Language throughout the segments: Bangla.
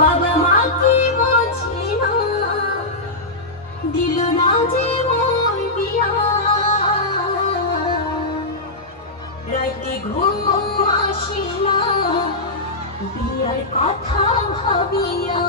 বাবা মাকে বোঝে না, দিল না যে মোর বিয়া, রাতে ঘুম আসে না বিয়ার কথা ভাবিয়া।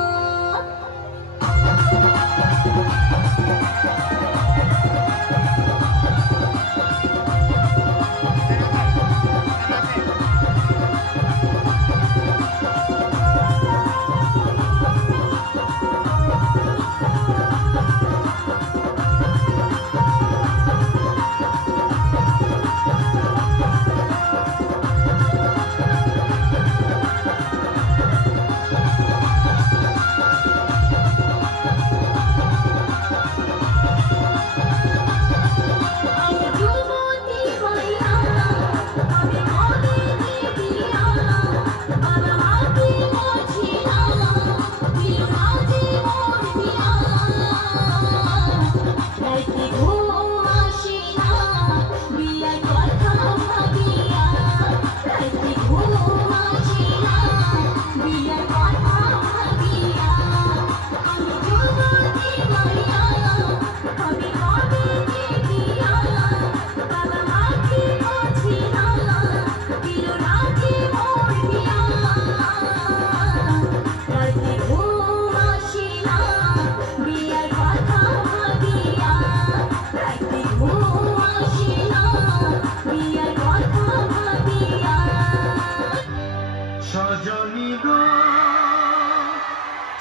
সজনী গো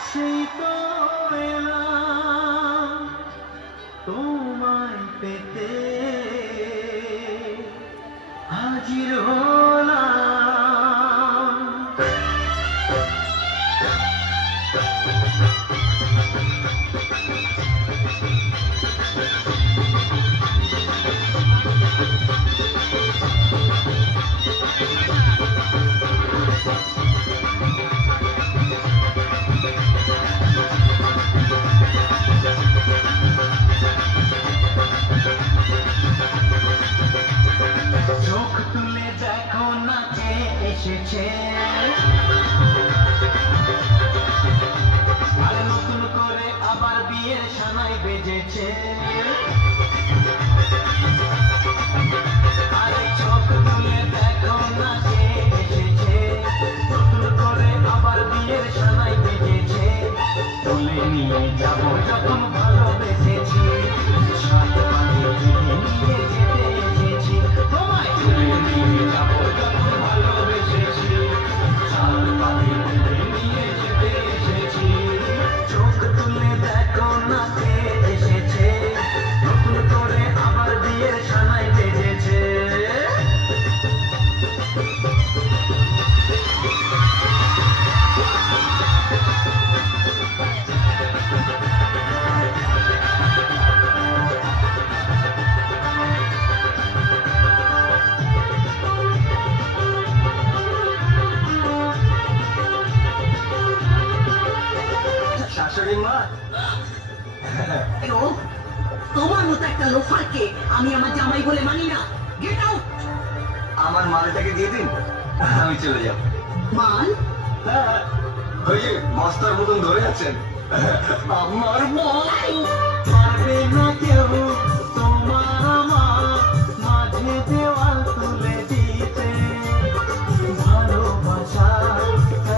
সেই তো এলাম তোমায় পেতে, হাজির হলাম। চোখ তুলে দেখো না কে এসেছে, আর নতুন করে আবার বিয়ের সানাই বেজেছে। আরে চোখ তুলে দেখো না কে এসেছে, নতুন করে আবার বিয়ের সানাই বেজেছে। তুলে নিয়ে যাবো যখন ভালোবেসেছি, সাত পায়ে নিয়ে যেতে এসেছি। তোমায় তুলে নিয়ে যাবো যখন ভালোবেসেছি, সাত পায়ে নিয়ে যেতে এসেছি। চোখ তুলে দেখো না কে এসেছে, নতুন করে আবার বিয়ের সানাই বেজেছে। শাশুড়ি মা, তোমার মতো একটা লোফারকে আমি আমার জামাই বলে মানি না। Get out. আমার মালটাকে দিয়ে দিন, আমি চলে যাব। মাল? ওই যে মস্তার মতন ধরে আছেন, আমার মাল পারবে না কেউ তোমার আমার মাঝে দেওয়াল তুলে দিতে। ভালোবাসা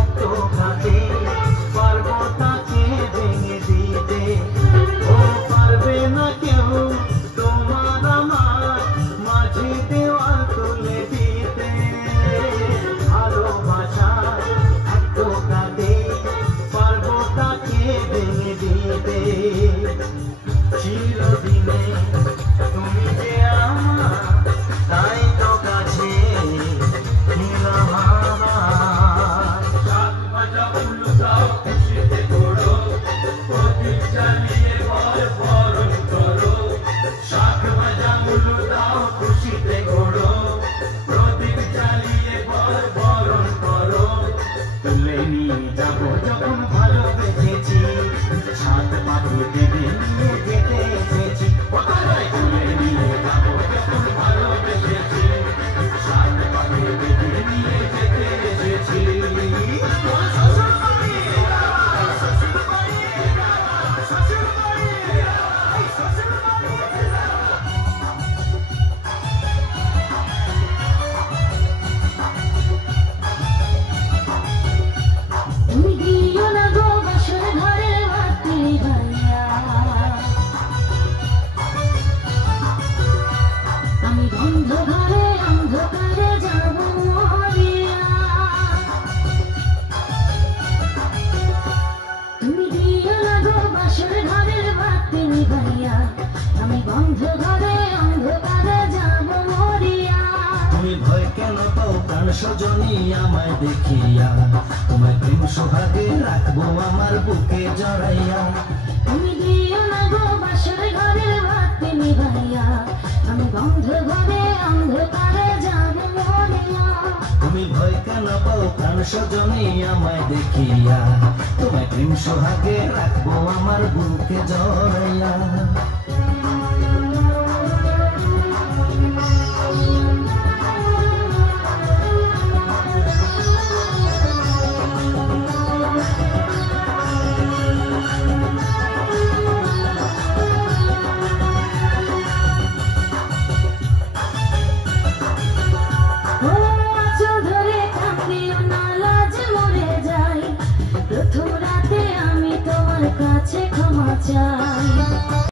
এত ঘাটে পারবো তাকে ভেঙে দিতে। ও পারবে না কেউ তোমার আমার মাঝে দেওয়াল তুলে দিতে। ভালোবাসা এত ঘাটে পারবো তাকে ভেঙে দিতে। চিরদিনে তুমি যে আমার, তাই তো কাছে নিলাম আমার। সাত বাজা ফুল দাও খুশিতে ঘোরো, প্রদীপ জ্বালিয়ে ভর বরণ করো। সাত বাজা ফুল দাও খুশিতে ঘোরো, প্রদীপ জ্বালিয়ে ভর বরণ করো। তুলে নিয়ে যাবো যখন ভালোবেসেছি, সাত পাখি দেবে নিয়ে যেতে এসেছি। তুলে নিয়ে যাবো যখন ভালোবেসেছি, সাত পাখি দেবে নিয়ে যেতে এসেছি। বন্ধ ঘরে অন্ধকারে যাব মরিয়া। তুমি ভয় কেন পাও প্রাণ সজনী আমায় দেখিয়া, তোমায় প্রেম সোহাগে রাখবো আমার বুকে জড়াইয়া। তুমি দিও না গো বাসর ঘরের বাতি নিভাইয়া, আমি বন্ধ ঘরে অন্ধকারে যাব মরিয়া। তুমি ভয় কেন পাও প্রাণ সজনী আমায় দেখিয়া, তোমায় প্রেম সোহাগে রাখবো আমার বুকে জড়াইয়া। ও আঁচল ধরে কাঁদিও না, লাজ মরে যাই, প্রথম রাতে আমি তোমার কাছে ক্ষমা চাই।